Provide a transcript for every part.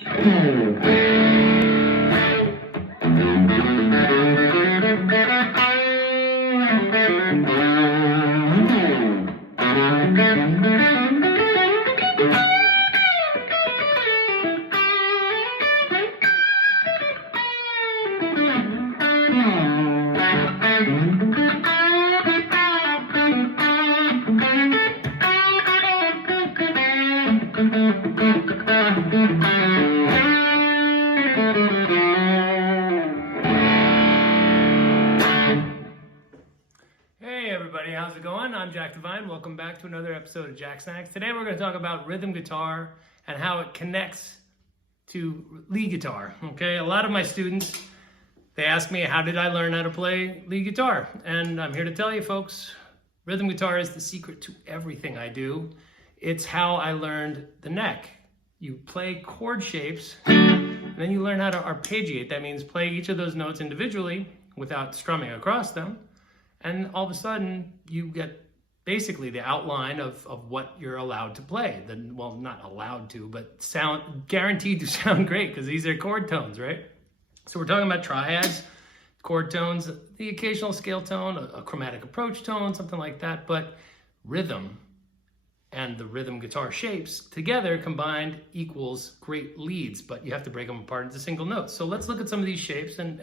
Hey everybody, how's it going? I'm Jack Devine. Welcome back to another episode of Jacksnax. Today we're going to talk about rhythm guitar and how it connects to lead guitar. Okay, a lot of my students, they ask me, how did I learn how to play lead guitar? And I'm here to tell you folks, rhythm guitar is the secret to everything I do. It's how I learned the neck. You play chord shapes, and then you learn how to arpeggiate. That means play each of those notes individually without strumming across them. And all of a sudden, you get basically the outline of what you're allowed to play. Well, not allowed to, but guaranteed to sound great, because these are chord tones, right? So we're talking about triads, chord tones, the occasional scale tone, a chromatic approach tone, something like that. But rhythm and the rhythm guitar shapes together combined equals great leads, but you have to break them apart into single notes. So let's look at some of these shapes and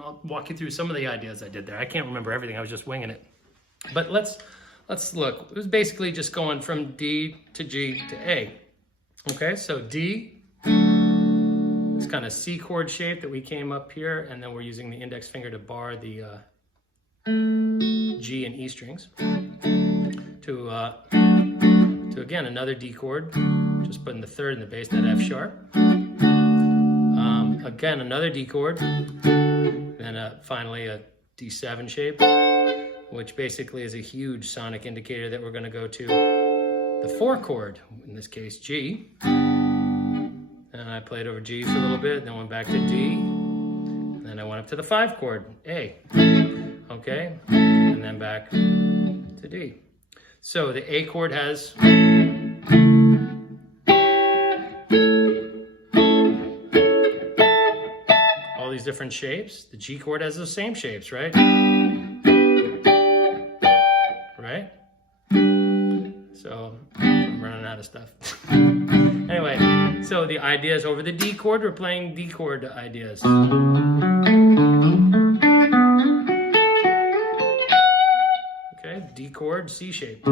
I'll walk you through some of the ideas I did there. I can't remember everything, I was just winging it. But let's look. It was basically just going from D to G to A. Okay, so D, this kind of C chord shape that we came up here, and then we're using the index finger to bar the G and E strings. To again, another D chord, just putting the third in the bass, that F sharp. Again, another D chord, and finally a D7 shape, which basically is a huge sonic indicator that we're going to go to the 4 chord, in this case G. And I played over G for a little bit, then went back to D, and then I went up to the 5 chord, A. Okay, and then back to D. So the A chord has all these different shapes. The G chord has those same shapes, right? Right? So I'm running out of stuff. Anyway, so the ideas over the D chord, we're playing D chord ideas. D chord, C shape.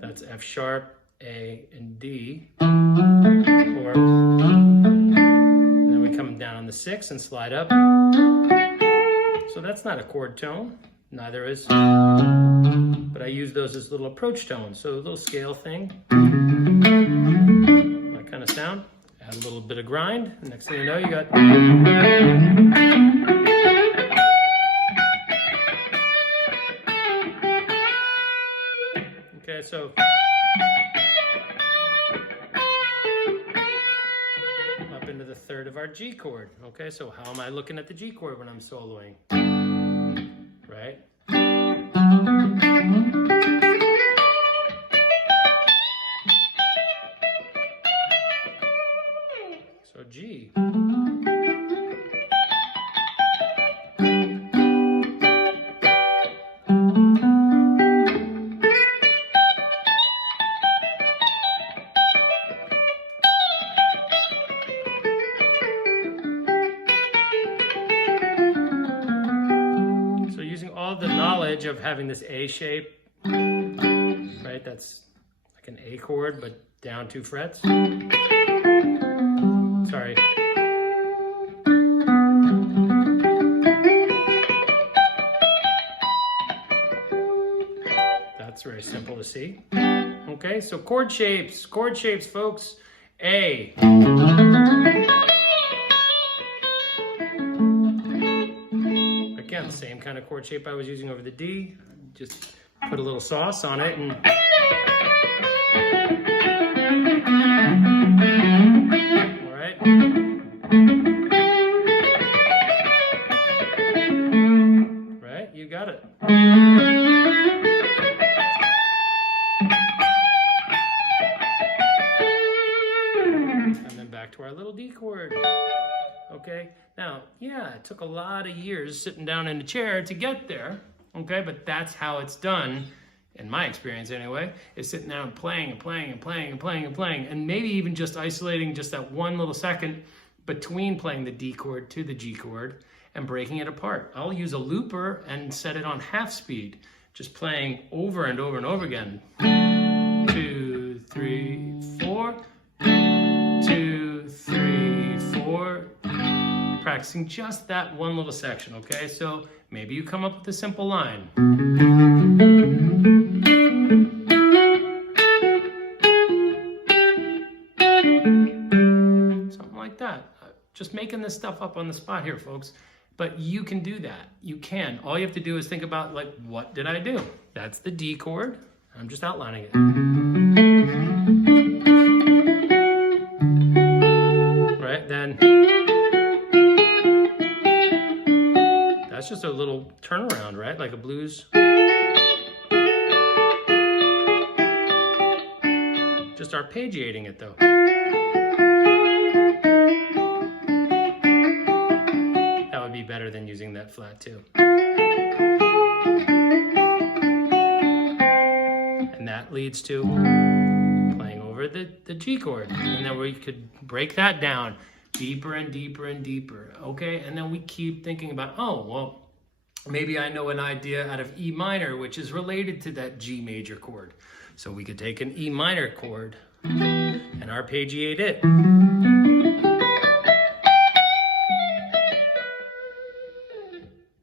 That's F sharp, A, and D. Or then we come down on the 6 and slide up. So that's not a chord tone, neither is, but I use those as little approach tones. So a little scale thing, that kind of sound. Add a little bit of grind. Next thing you know, you got okay, so up into the third of our G chord. Okay, so how am I looking at the G chord when I'm soloing? Right? So G. The knowledge of having this A shape, right? That's like an A chord, but down 2 frets. Sorry. That's very simple to see. Okay, so chord shapes, folks. A. Again, same kind of chord shape I was using over the D. Just put a little sauce on it and all right. Right, you got it. Now, yeah, it took a lot of years sitting down in a chair to get there, okay? But that's how it's done, in my experience anyway, is sitting down and playing and playing and playing and playing and playing, and maybe even just isolating just that one little second between playing the D chord to the G chord and breaking it apart. I'll use a looper and set it on half speed, just playing over and over and over again. 2, 3, 4, 2, 3, 4. Practicing just that one little section, okay? So maybe you come up with a simple line. Something like that. Just making this stuff up on the spot here, folks. But you can do that. You can. All you have to do is think about, like, what did I do? That's the D chord. I'm just outlining it. Right, then that's just a little turnaround, right? Like a blues. Just arpeggiating it, though. That would be better than using that flat, too. And that leads to playing over the G chord. And then we could break that down deeper and deeper and deeper, okay? And then we keep thinking about, oh, well, maybe I know an idea out of E minor, which is related to that G major chord. So we could take an E minor chord and arpeggiate it.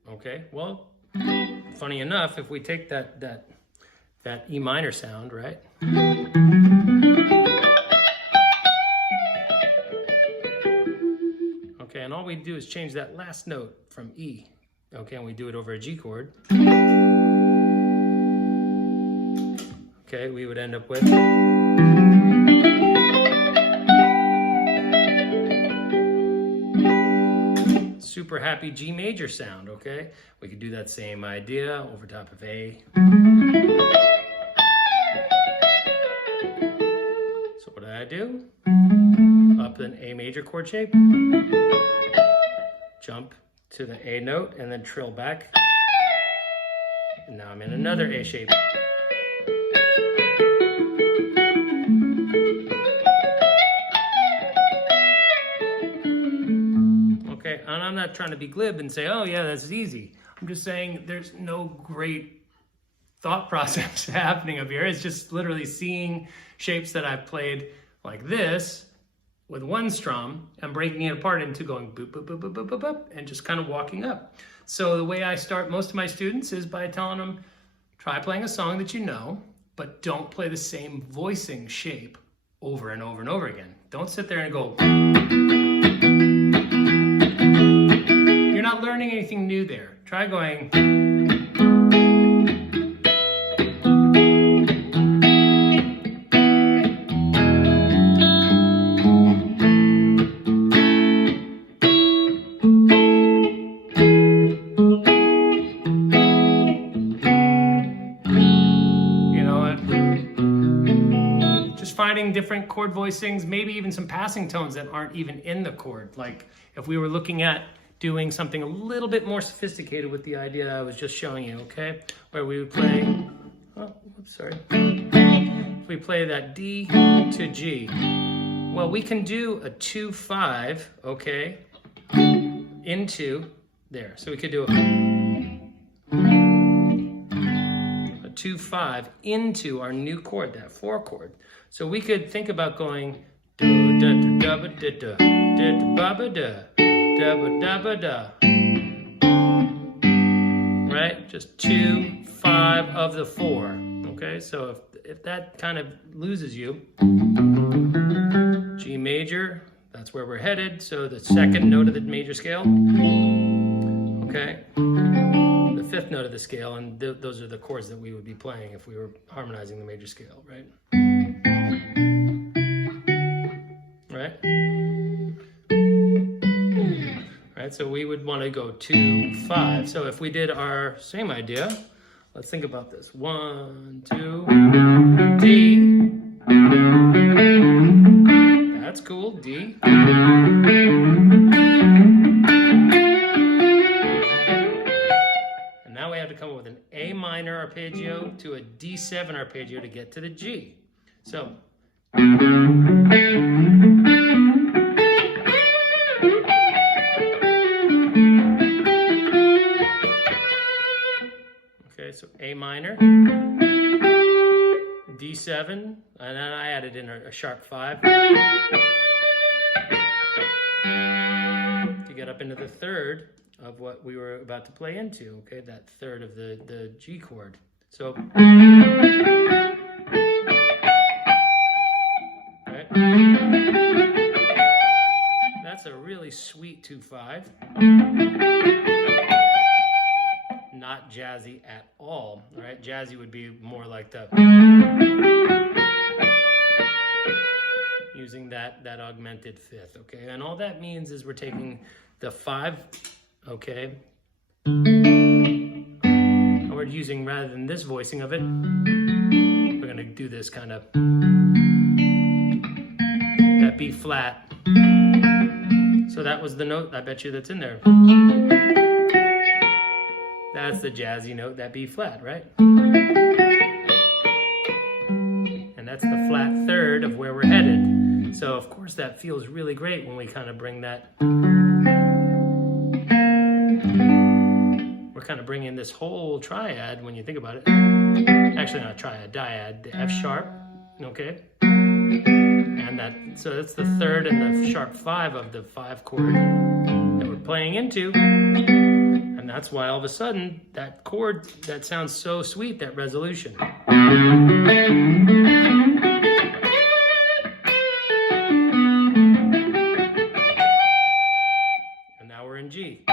Okay, well, funny enough, if we take that E minor sound, right? Okay, and all we do is change that last note from E. Okay, and we do it over a G chord. Okay, we would end up with super happy G major sound, okay? We could do that same idea over top of A. So what did I do? Up an A major chord shape, jump to the A note, and then trill back. And now I'm in another A shape. Okay, and I'm not trying to be glib and say, oh yeah, that's easy. I'm just saying there's no great thought process happening up here. It's just literally seeing shapes that I've played like this with one strum and breaking it apart into going boop, boop, boop, boop, boop, boop, boop, and just kind of walking up. So the way I start most of my students is by telling them, try playing a song that you know, but don't play the same voicing shape over and over and over again. Don't sit there and go. You're not learning anything new there. Try going. Finding different chord voicings, maybe even some passing tones that aren't even in the chord. Like if we were looking at doing something a little bit more sophisticated with the idea that I was just showing you, okay? Where we would play, oh, oops, sorry. We play that D to G. Well, we can do a 2-5, okay, into there. So we could do a 2-5 into our new chord, that 4 chord. So we could think about going do da da da da da da ba ba da da ba da ba da. Right? Just 2-5 of the 4. Okay, so if that kind of loses you, G major, that's where we're headed. So the second note of the major scale. Okay. The 5th note of the scale, and those are the chords that we would be playing if we were harmonizing the major scale, right? Right? Right, so we would want to go 2-5. So if we did our same idea, let's think about this. 1, 2, D. That's cool, D. a D7 arpeggio to get to the G. So. Okay, so A minor, D7, and then I added in a sharp 5 to get up into the third of what we were about to play into, okay, that third of the G chord. So, right? That's a really sweet 2/5. Not jazzy at all, all right? Jazzy would be more like the, using that augmented fifth, okay? And all that means is we're taking the 5, okay? And we're using, rather than this voicing of it, we're gonna do this kind of, that B flat. So that was the note, I bet you, that's in there. That's the jazzy note, that B flat, right? And that's the flat third of where we're headed. So of course that feels really great when we kind of bring that, we're kind of bringing this whole triad when you think about it. Actually not triad, dyad, the F sharp, okay? And that, so that's the third and the sharp 5 of the 5 chord that we're playing into. And that's why all of a sudden, that chord, that sounds so sweet, that resolution. And now we're in G.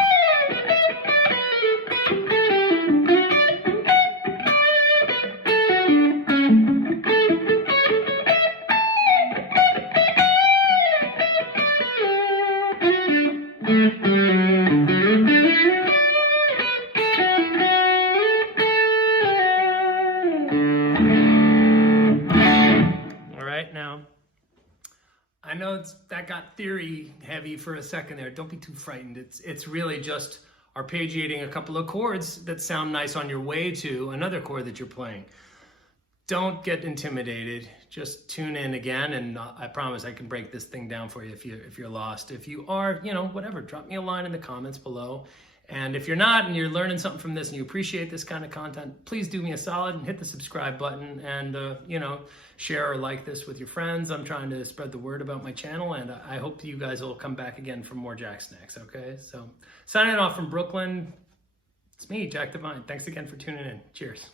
Now, I know that got theory heavy for a second there. Don't be too frightened. It's really just arpeggiating a couple of chords that sound nice on your way to another chord that you're playing. Don't get intimidated. Just tune in again, and I promise I can break this thing down for you if you're lost. If you are, you know, whatever, drop me a line in the comments below. And if you're not and you're learning something from this and you appreciate this kind of content, please do me a solid and hit the subscribe button and, you know, share or like this with your friends. I'm trying to spread the word about my channel, and I hope you guys will come back again for more Jacksnax, okay? So signing off from Brooklyn, it's me, Jack Divine. Thanks again for tuning in. Cheers.